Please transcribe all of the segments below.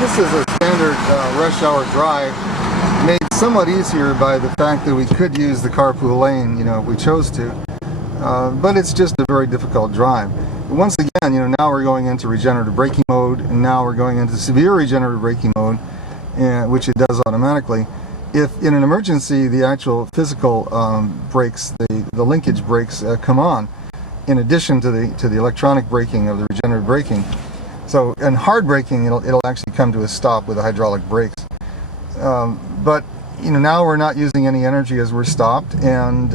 This is a standard rush hour drive, made somewhat easier by the fact that we could use the carpool lane, if we chose to. But it's just a very difficult drive. Once again, now we're going into regenerative braking mode, and now we're going into severe regenerative braking mode, which it does automatically. If in an emergency the actual physical brakes, the linkage brakes come on, in addition to the electronic braking of the regenerative braking. So in hard braking, it'll actually come to a stop with the hydraulic brakes. But now we're not using any energy as we're stopped, and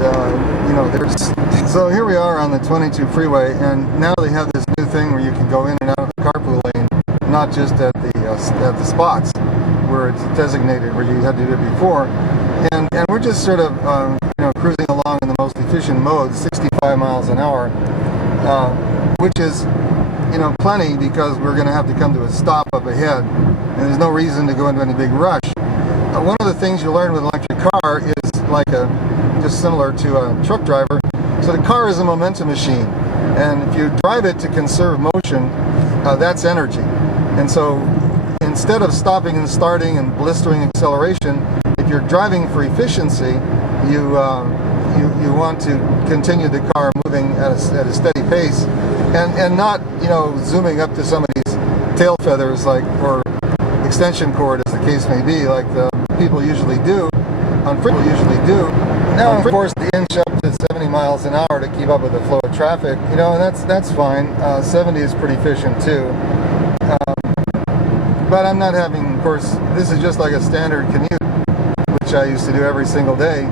so here we are on the 22 freeway, and now they have this new thing where you can go in and out of the carpool lane, not just at the spots where it's designated, where you had to do it before, and we're just sort of cruising along in the most efficient mode, 65 miles an hour, which is plenty, because we're going to have to come to a stop up ahead, and there's no reason to go into any big rush. One of the things you learn with an electric car is just similar to a truck driver. So the car is a momentum machine, and if you drive it to conserve motion, that's energy. And so instead of stopping and starting and blistering acceleration, if you're driving for efficiency, you want to continue the car moving at a steady pace, and not zooming up to somebody's tail feathers, or extension cord, as the case may be, like the people usually do. Now, of course, they inch up to 70 miles an hour to keep up with the flow of traffic, and that's fine. 70 is pretty efficient too. But I'm not having, of course, this is just like a standard commute, which I used to do every single day.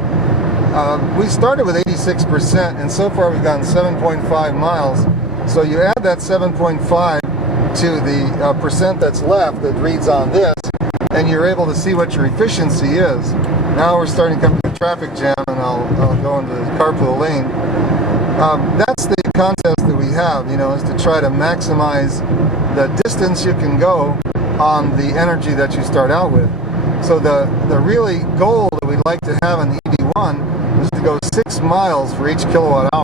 We started with 86%, and so far we've gotten 7.5 miles. So you add that 7.5 to the percent that's left that reads on this, and you're able to see what your efficiency is. Now we're starting to come to a traffic jam, and I'll go into the carpool lane. That's the contest that we have, is to try to maximize the distance you can go on the energy that you start out with. So the really goal that we'd like to have in the EV1 is to go 6 miles for each kilowatt hour.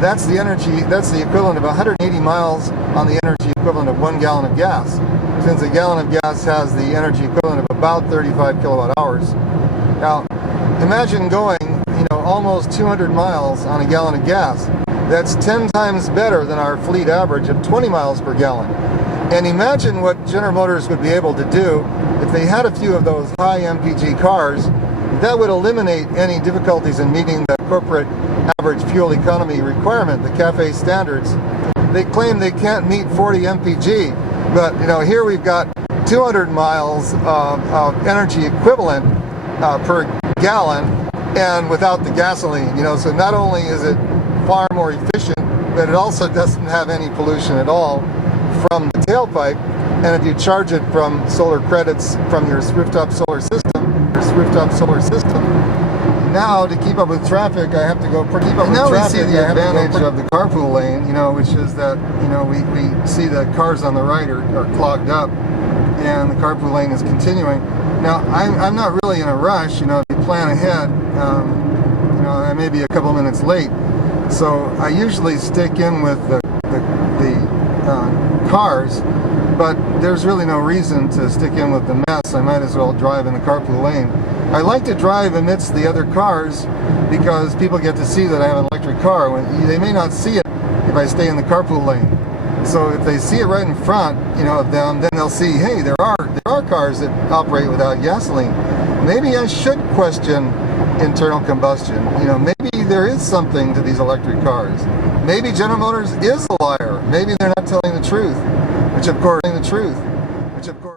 That's the energy, that's the equivalent of 180 miles on the energy equivalent of 1 gallon of gas. Since a gallon of gas has the energy equivalent of about 35 kilowatt hours. Now, imagine going, almost 200 miles on a gallon of gas. That's 10 times better than our fleet average of 20 miles per gallon. And imagine what General Motors would be able to do if they had a few of those high MPG cars. That would eliminate any difficulties in meeting the corporate average fuel economy requirement, the CAFE standards. They claim they can't meet 40 MPG, but here we've got 200 miles of energy equivalent per gallon, and without the gasoline. So not only is it far more efficient, but it also doesn't have any pollution at all from the tailpipe. And if you charge it from solar credits from your rooftop solar system, now to keep up with traffic, I have to go pretty up with traffic. Now we see the advantage of the carpool lane, which is that we see the cars on the right are clogged up, and the carpool lane is continuing. Now I'm not really in a rush. If you plan ahead, I may be a couple minutes late, so I usually stick in with the cars. But there's really no reason to stick in with the mess. I might as well drive in the carpool lane. I like to drive amidst the other cars because people get to see that I have an electric car. They may not see it if I stay in the carpool lane. So if they see it right in front, of them, then they'll see, hey, there are cars that operate without gasoline. Maybe I should question internal combustion. Maybe there is something to these electric cars. Maybe General Motors is a liar. Maybe they're not telling the truth. Which of course,